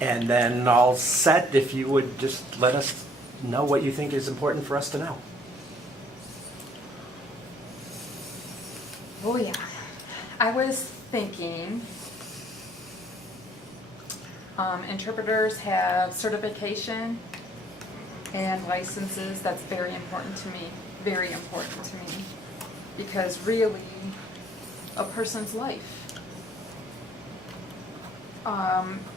And then all set, if you would just let us know what you think is important for us to know. Oh yeah, I was thinking interpreters have certification and licenses. That's very important to me, very important to me, because really a person's life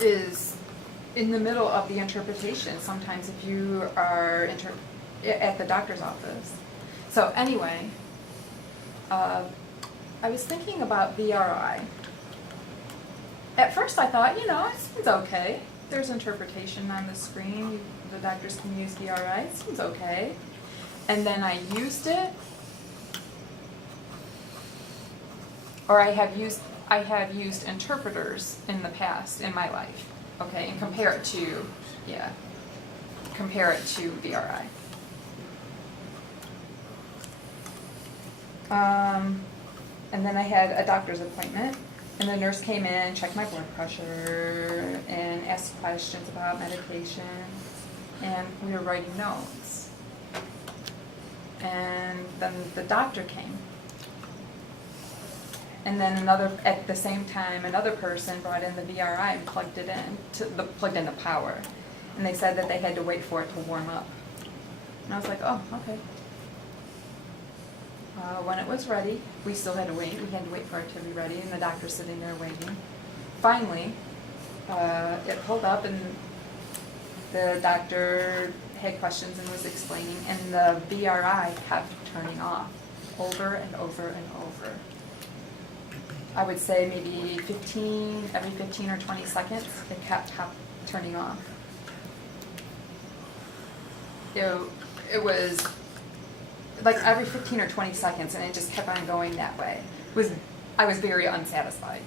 is in the middle of the interpretation sometimes if you are at the doctor's office. So anyway, I was thinking about VRI. At first I thought, it seems okay. There's interpretation on the screen. The doctors can use VRI. It seems okay. And then I used it, or I have used interpreters in the past in my life. Okay, and compare it to VRI. And then I had a doctor's appointment, and the nurse came in, checked my blood pressure, and asked questions about medication, and we were writing notes. And then the doctor came. And then at the same time, another person brought in the VRI and plugged in the power. And they said that they had to wait for it to warm up. And I was like, oh, okay. When it was ready, we still had to wait. We had to wait for it to be ready, and the doctor's sitting there waiting. Finally, it pulled up, and the doctor had questions and was explaining, and the VRI kept turning off over and over and over. I would say maybe every 15 or 20 seconds, it kept turning off. It was like every 15 or 20 seconds, and it just kept on going that way. I was very unsatisfied.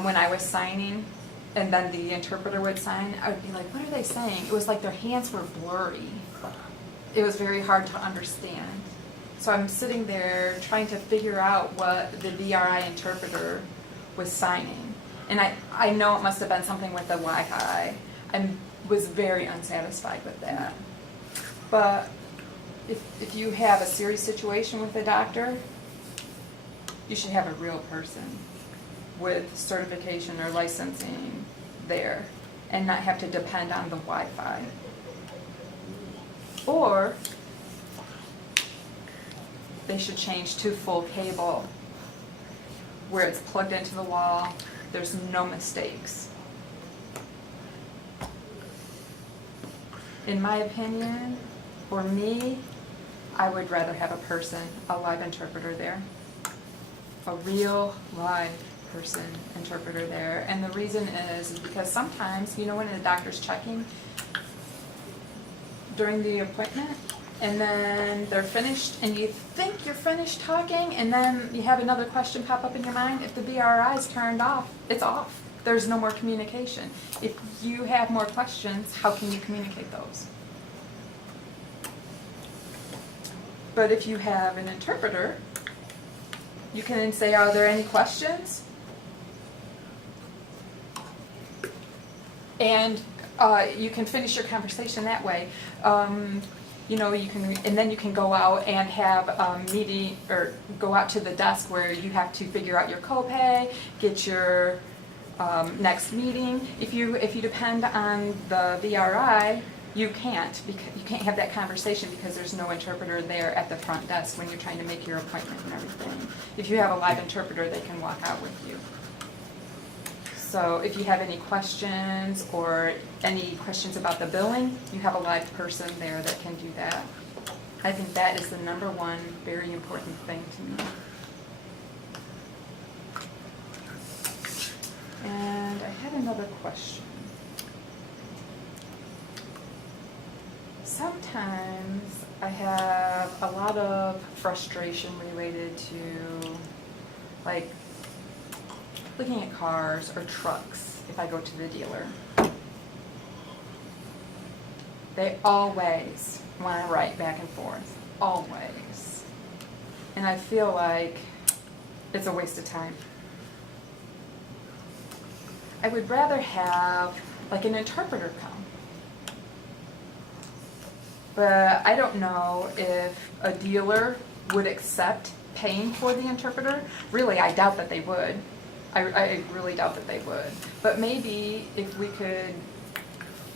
When I was signing, and then the interpreter would sign, I would be like, what are they saying? It was like their hands were blurry. It was very hard to understand. So I'm sitting there trying to figure out what the VRI interpreter was signing. And I know it must have been something with the Wi-Fi. I was very unsatisfied with that. But if you have a serious situation with a doctor, you should have a real person with certification or licensing there and not have to depend on the Wi-Fi. Or they should change to full cable where it's plugged into the wall. There's no mistakes. In my opinion, for me, I would rather have a person, a live interpreter there. A real live person interpreter there. And the reason is because sometimes, when the doctor's checking during the appointment, and then they're finished, and you think you're finished talking, and then you have another question pop up in your mind. If the VRI is turned off, it's off. There's no more communication. If you have more questions, how can you communicate those? But if you have an interpreter, you can say, are there any questions? And you can finish your conversation that way. You can, and then you can go out and have a meeting, or go out to the desk where you have to figure out your copay, get your next meeting. If you depend on the VRI, you can't have that conversation because there's no interpreter there at the front desk when you're trying to make your appointment and everything. If you have a live interpreter, they can walk out with you. So if you have any questions or any questions about the billing, you have a live person there that can do that. I think that is the number one very important thing to me. And I had another question. Sometimes I have a lot of frustration related to, like, looking at cars or trucks if I go to the dealer. They always want to write back and forth. Always. And I feel like it's a waste of time. I would rather have like an interpreter come. But I don't know if a dealer would accept paying for the interpreter. Really, I doubt that they would. I really doubt that they would. But maybe if we could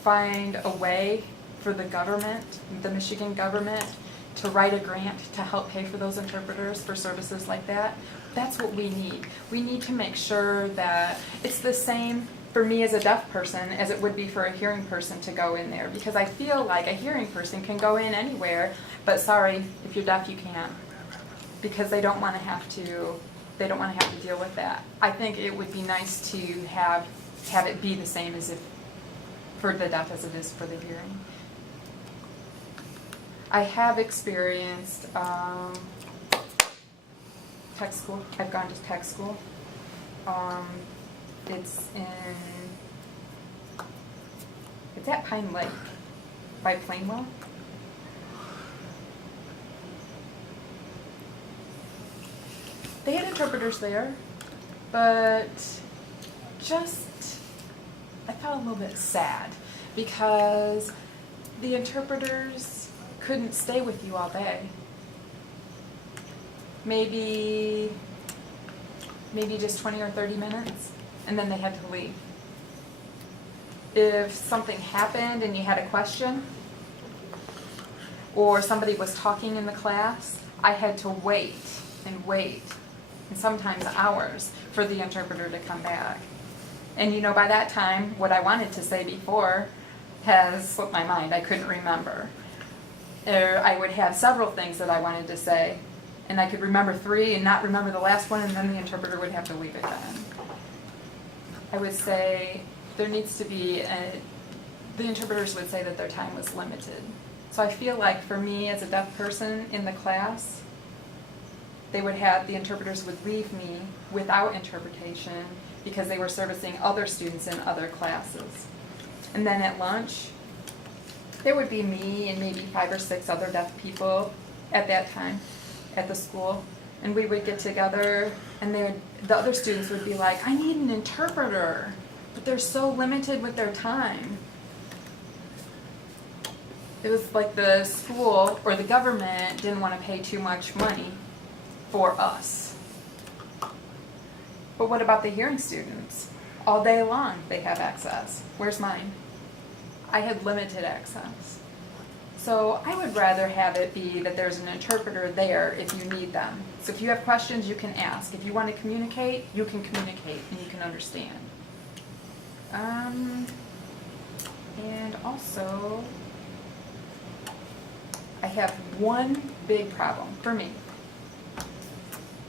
find a way for the government, the Michigan government, to write a grant to help pay for those interpreters for services like that, that's what we need. We need to make sure that it's the same for me as a deaf person as it would be for a hearing person to go in there, because I feel like a hearing person can go in anywhere, but sorry, if you're deaf you can't, because they don't want to have to deal with that. I think it would be nice to have it be the same as if for the deaf as it is for the hearing. I have experienced tech school. I've gone to tech school. It's at Pine Lake by Plainwell. They had interpreters there, but I felt a little bit sad because the interpreters couldn't stay with you all day. Maybe just 20 or 30 minutes, and then they had to leave. If something happened and you had a question, or somebody was talking in the class, I had to wait, and sometimes hours for the interpreter to come back. And you know, by that time, what I wanted to say before has slipped my mind. I couldn't remember. Or I would have several things that I wanted to say, and I could remember 3 and not remember the last one, and then the interpreter would have to leave again. I would say there needs to be the interpreters would say that their time was limited. So I feel like for me as a deaf person in the class, the interpreters would leave me without interpretation because they were servicing other students in other classes. And then at lunch, there would be me and maybe 5 or 6 other deaf people at that time at the school. And we would get together, and the other students would be like, I need an interpreter, but they're so limited with their time. It was like the school or the government didn't want to pay too much money for us. But what about the hearing students? All day long they have access. Where's mine? I had limited access. So I would rather have it be that there's an interpreter there if you need them. So if you have questions, you can ask. If you want to communicate, you can communicate and you can understand. And also, I have one big problem for me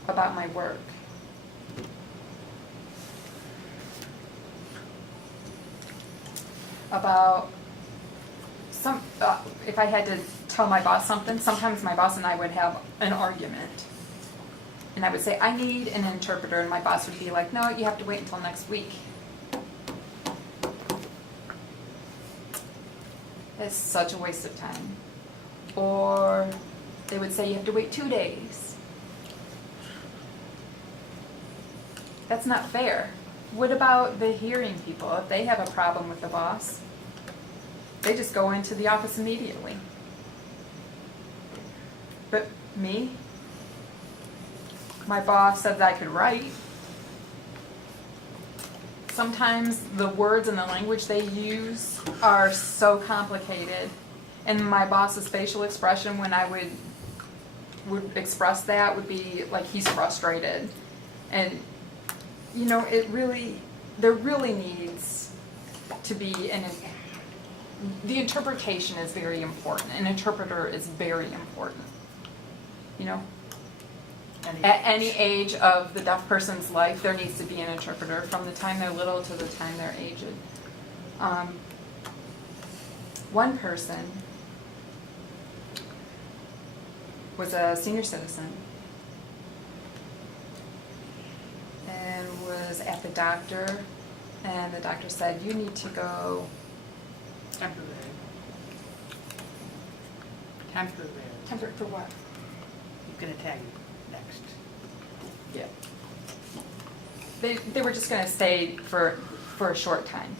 about my work. About if I had to tell my boss something, sometimes my boss and I would have an argument. And I would say, I need an interpreter, and my boss would be like, no, you have to wait until next week. It's such a waste of time. Or they would say you have to wait 2 days. That's not fair. What about the hearing people? If they have a problem with the boss, they just go into the office immediately. But me, my boss said that I could write. Sometimes the words and the language they use are so complicated, and my boss's facial expression when I would express that would be like he's frustrated. And you know, there really needs to be the interpretation is very important. An interpreter is very important. You know, at any age of the deaf person's life, there needs to be an interpreter from the time they're little to the time they're aged. One person was a senior citizen and was at the doctor, and the doctor said, you need to go Temporary. temporary for what? He's gonna tag you next. Yeah. they were just gonna stay for a short time.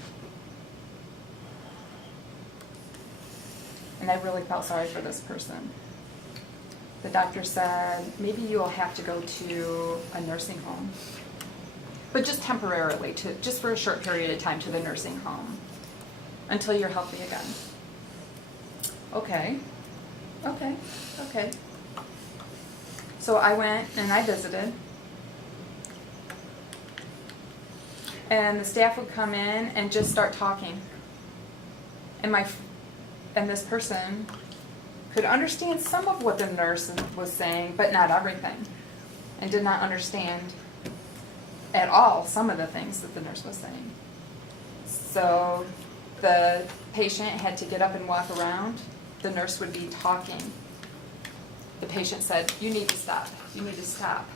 And I really felt sorry for this person. The doctor said, maybe you will have to go to a nursing home, but just temporarily, just for a short period of time to the nursing home, until you're healthy again. Okay. So I went and I visited. And the staff would come in and just start talking. And this person could understand some of what the nurse was saying, but not everything. And did not understand at all some of the things that the nurse was saying. So the patient had to get up and walk around. The nurse would be talking. The patient said, "You need to stop. You need to stop."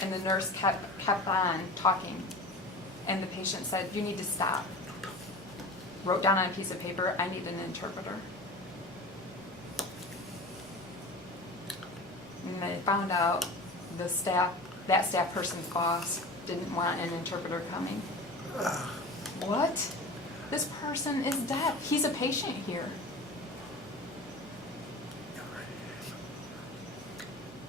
And the nurse kept on talking. And the patient said, "You need to stop." Wrote down on a piece of paper, "I need an interpreter." And they found out that staff person's boss didn't want an interpreter coming. What? This person is deaf. He's a patient here.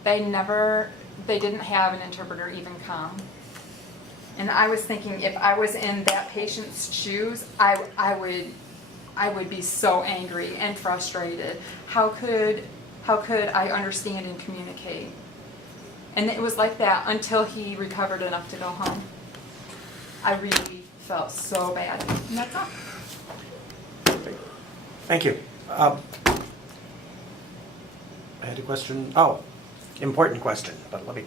They didn't have an interpreter even come. And I was thinking, if I was in that patient's shoes, I would be so angry and frustrated. How could I understand and communicate? And it was like that until he recovered enough to go home. I really felt so bad. And that's all. Thank you. I had a question. Oh, important question, but let me